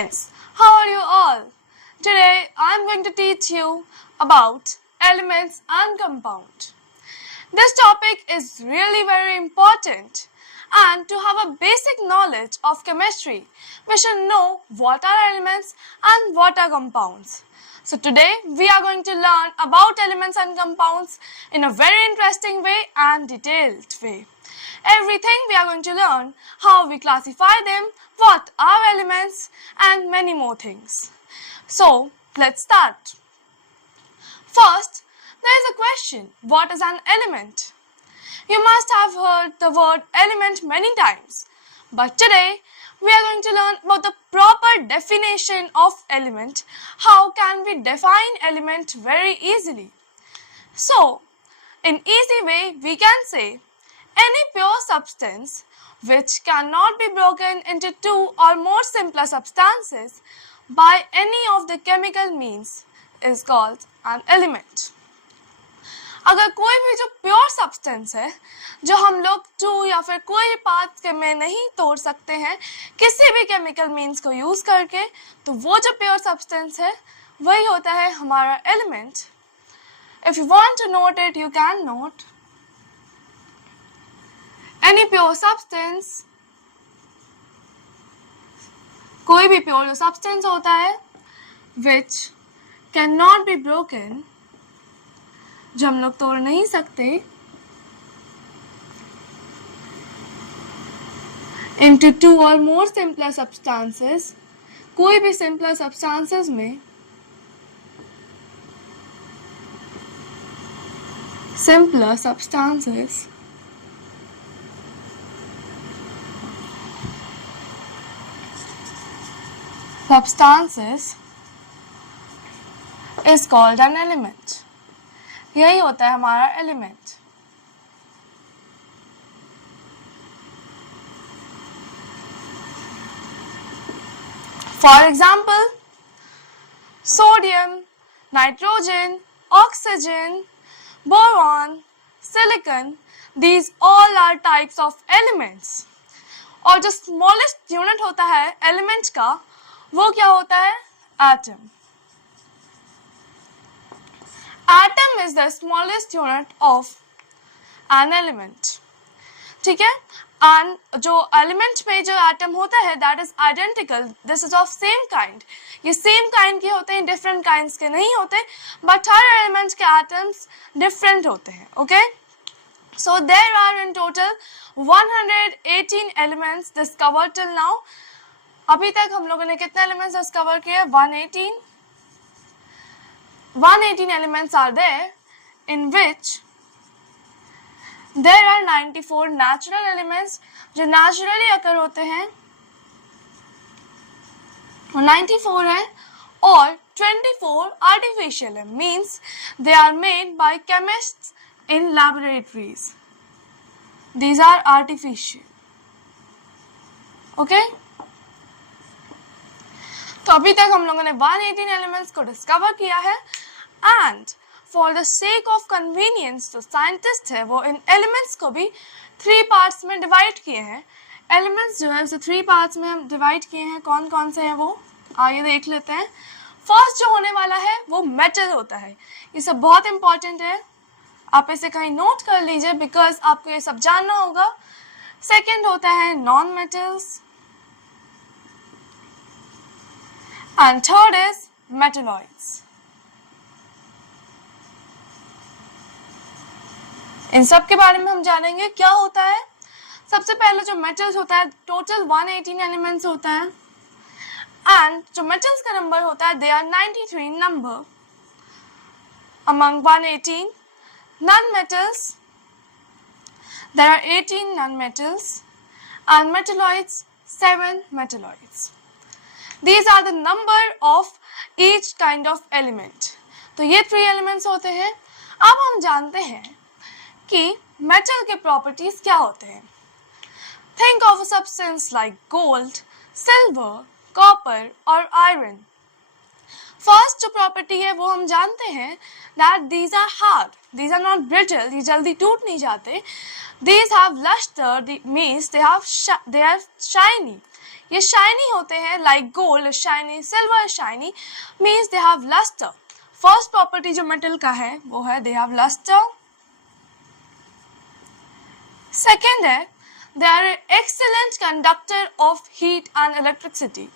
Friends, how are you all? Today I am going to teach you about elements and compound. This topic is really very important, and to have a basic knowledge of chemistry, we should know what are elements and what are compounds. So today we are going to learn about elements and compounds in a very interesting way and detailed way. Everything we are going to learn, how we classify them, what are elements, and many more things. So let's start. First, there is a question, what is an element? You must have heard the word element many times, but today we are going to learn about the proper definition of element. How can we define element very easily? So, in easy way we can say any pure substance which cannot be broken into two or more simpler substances by any of the chemical means is called an element. अगर कोई भी जो pure substance है जो हम लोग टू या फिर कोई पार्ट में नहीं तोड़ सकते हैं किसी भी केमिकल मीन्स को यूज करके, तो वो जो प्योर सब्सटेंस है वही होता है हमारा element. If you want to note it you can note any pure substance. कोई भी प्योर जो सब्सटेंस होता है which can not be broken, जो हम लोग तोड़ नहीं सकते, into two or more simpler substances, कोई भी simpler substances में simpler substances is called an element. यही होता है हमारा element. For example sodium, nitrogen, oxygen, boron, silicon, these all are types of elements. और जो स्मॉलेस्ट यूनिट होता है एलिमेंट का वो क्या होता है? Atom. Atom is the smallest unit of an element. ठीक है? And जो element में जो atom होता है that is identical, this is of same kind. ये same kind के होते हैं, different kinds के नहीं होते, but हर element के atoms different होते हैं. Okay? So there are in total 118 elements discovered till now. अभी तक हम लोगों ने कितने elements discover किए? 118 elements are there, in which there are 94 natural elements जो naturally occur होते हैं, 94 है, और 24 artificial है, means they are made by chemists in laboratories. These are artificial. Okay? तो अभी तक हम लोगों ने 118 एलिमेंट्स को डिस्कवर किया है, and for the sake of convenience जो साइंटिस्ट है वो इन एलिमेंट्स को भी 3 पार्ट्स में डिवाइड किए हैं. एलिमेंट्स जो है उसे 3 पार्ट्स में हम डिवाइड किए हैं. कौन कौन से हैं वो आइए देख लेते हैं. फर्स्ट जो होने वाला है वो मेटल होता है. ये सब बहुत इंपॉर्टेंट है, आप इसे कहीं नोट कर लीजिए बिकॉज आपको ये सब जानना होगा. सेकेंड होता है non metals, and third is metalloids. इन सब के बारे में हम जानेंगे क्या होता है. सबसे पहले जो मेटल्स होता है टोटल 118 एलिमेंट्स होता है, एंड जो मेटल्स का नंबर होता है they are 93 number. Among 118 non metals there are 18 non metals and metalloids 7 metalloids. These are the number of each kind of element. तो ये 3 elements होते हैं. अब हम जानते हैं कि metal के properties क्या होते हैं. Think of a substance like gold, silver, copper और iron. First जो property है वो हम जानते हैं that these are hard, these are not brittle, ये जल्दी टूट नहीं जाते. These have luster, means they are shiny. ये शाइनी होते हैं, like gold is shiny, silver is shiny, means they have lustre. First property जो मेटल का है वो है दे हैव लस्टर। सेकेंड है they are excellent conductor of heat and electricity.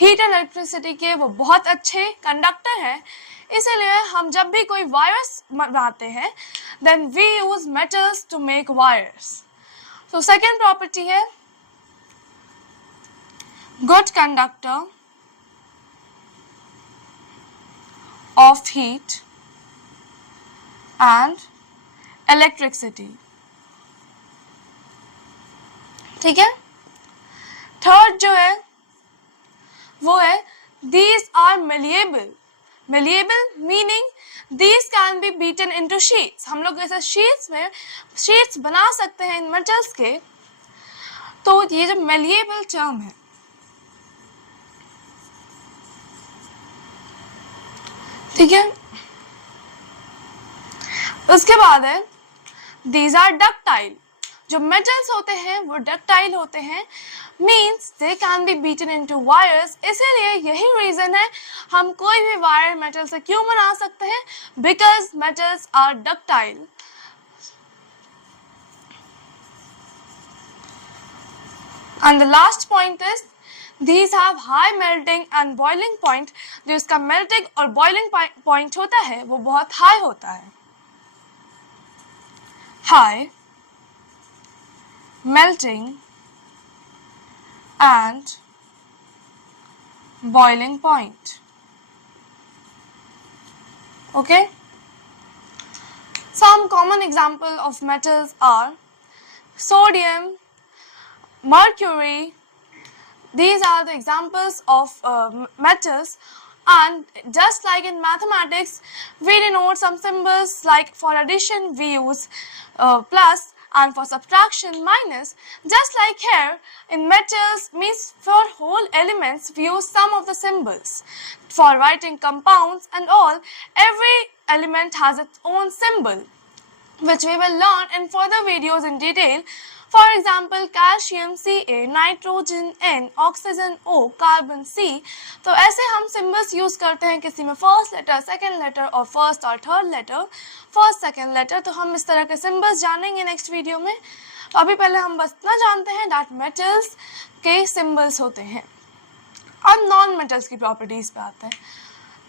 Heat and electricity के वो बहुत अच्छे कंडक्टर हैं, इसीलिए हम जब भी कोई वायर्स बनाते हैं then we use metals to make wires. तो सेकेंड प्रॉपर्टी है good conductor of heat and electricity. ठीक है। थर्ड जो है वो है these are malleable। malleable meaning these can be beaten into sheets। हम लोग ऐसे शीट्स बना सकते हैं इन मेटल्स के। तो ये जो malleable टर्म है, ठीक है। उसके बाद है these are ductile। जो मेटल्स होते हैं वो डक्टाइल होते हैं, means they can be beaten into wires. इसीलिए यही रीजन है हम कोई भी वायर मेटल से क्यों बना सकते हैं, because metals are ductile. And the last point is these have high melting and boiling point। जो इसका मेल्टिंग और बॉइलिंग पॉइंट होता है वो बहुत हाई होता है। High melting and boiling point। Okay, some common example of metals are sodium, mercury। These are the examples of metals, and just like in mathematics we denote some symbols, like for addition we use plus and for subtraction minus, just like here in metals means for whole elements we use some of the symbols. For writing compounds and all, every element has its own symbol which we will learn in further videos in detail. For example, calcium Ca, nitrogen N, oxygen O, carbon C। तो ऐसे हम symbols use करते हैं, किसी में first letter, second letter और first और third letter, first second letter। तो हम इस तरह के symbols जानेंगे next video में। तो अभी पहले हम बस इतना जानते हैं that metals के symbols होते हैं। अब non metals की properties पे आते हैं।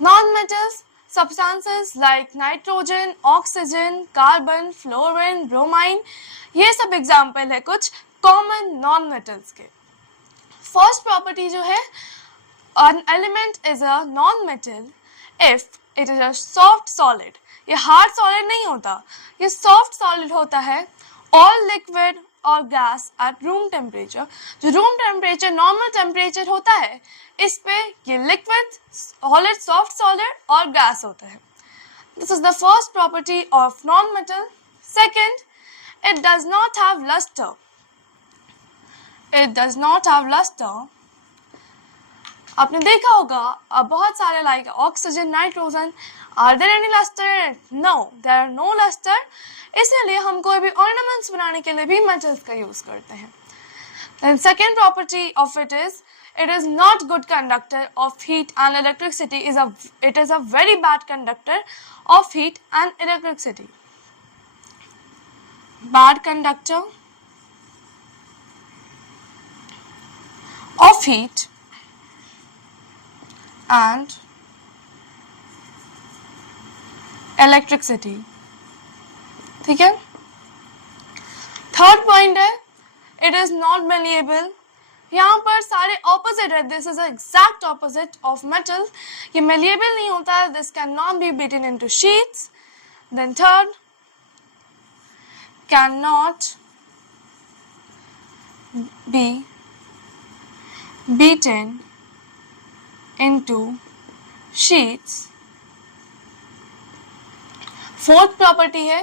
non metals substances like nitrogen, oxygen, carbon, fluorine, bromine, ये सब एग्जाम्पल है कुछ कॉमन नॉन मेटल्स के। फर्स्ट प्रॉपर्टी जो है, an element is a non-metal if it is a soft solid। ये हार्ड सॉलिड नहीं होता, ये सॉफ्ट सॉलिड होता है। ऑल लिक्विड और गैस एट रूम टेम्परेचर। जो रूम टेम्परेचर नॉर्मल टेम्परेचर होता है, इस पे ये लिक्विड, सॉलिड, सॉफ्ट सॉलिड और गैस होता है। This is the first property of non metal. Second, it does not have luster। it does not have luster। आपने देखा होगा अब बहुत सारे like oxygen, nitrogen, are there any lustre in it? No, there are no lustre. इसलिए हम कोई भी ऑर्नामेंट्स बनाने के लिए भी मेटल्स का यूज करते हैं। Then second property of it is not good conductor of heat and electricity। it is a very bad conductor of heat and electricity। bad conductor of heat and electricity। ठीक है। थर्ड पॉइंट है it is not malleable। यहाँ पर सारे opposite है, this is exact opposite of metal. ये malleable नहीं होता है, this can not be beaten into sheets। Then third, cannot be beaten into sheets। Fourth property है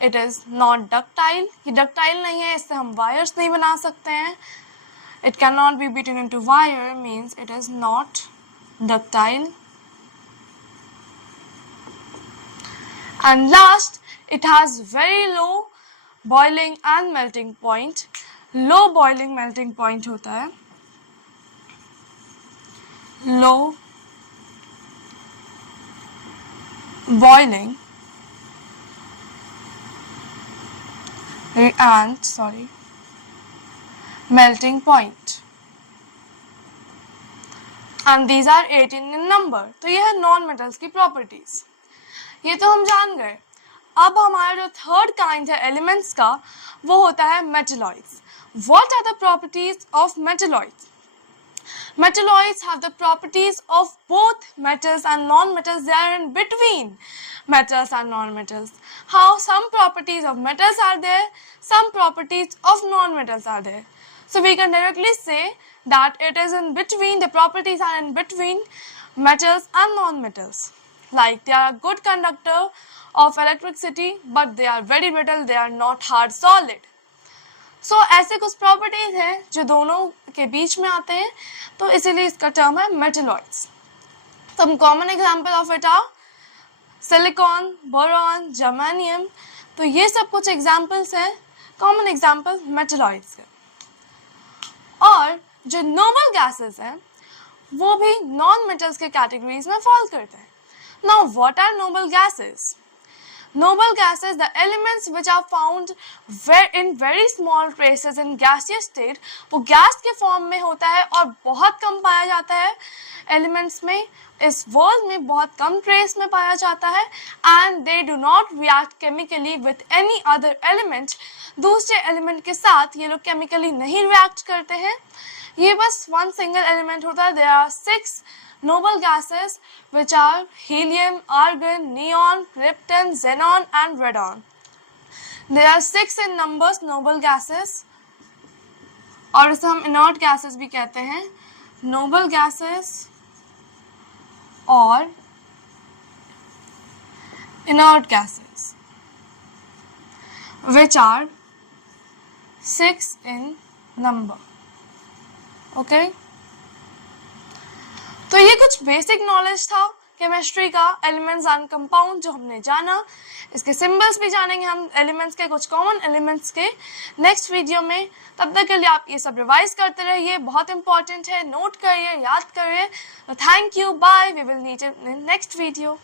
it is not ductile। ये ductile नहीं है, इससे हम wires नहीं बना सकते हैं। it cannot be beaten into wire means it is not ductile। and last, it has very low boiling and melting point। Low boiling melting point होता है। low boiling and melting point, and these are 18 in number. तो ये है non metals की प्रॉपर्टीज, ये तो हम जान गए. अब हमारा जो थर्ड काइंड है एलिमेंट्स का वो होता है metalloids. What are the properties of metalloids? Metalloids have the properties of both metals and non-metals. They are in between metals and non-metals. How some properties of metals are there, some properties of non-metals are there. So we can directly say that it is in between, the properties are in between metals and non-metals. Like they are a good conductor of electricity, but they are very brittle, they are not hard solid. सो ऐसे कुछ प्रॉपर्टीज हैं जो दोनों के बीच में आते हैं, तो इसीलिए इसका टर्म है मेटलॉइड्स. तो common example of it are silicon, boron, germanium. तो ये सब कुछ एग्जांपल्स हैं, कॉमन एग्जांपल मेटलॉइड्स के. और जो नोबल गैसेस हैं वो भी नॉन मेटल्स के कैटेगरीज में फॉल करते हैं. Now what are noble gases? Noble gases, the elements which are found in very small traces in gaseous state, वो गैस के फॉर्म में होता है और बहुत कम पाया जाता है एलिमेंट्स में. इस वर्ल्ड में बहुत कम ट्रेस में पाया जाता है. And they do not react chemically with any other element. दूसरे एलिमेंट के साथ ये लोग केमिकली नहीं रिएक्ट करते हैं, ये बस वन सिंगल एलिमेंट होता है. There are 6 noble gases which are helium, argon, neon, krypton, xenon and radon. There are 6 in numbers noble gases, और इसे हम inert gases भी कहते हैं. noble gases और inert gases which are 6 in number. Okay? तो ये कुछ बेसिक नॉलेज था केमिस्ट्री का, एलिमेंट्स एंड कंपाउंड जो हमने जाना. इसके सिंबल्स भी जानेंगे हम एलिमेंट्स के, कुछ कॉमन एलिमेंट्स के नेक्स्ट वीडियो में. तब तक के लिए आप ये सब रिवाइज करते रहिए, बहुत इंपॉर्टेंट है, नोट करिए, याद करिए. Thank you, bye, we will meet in next video.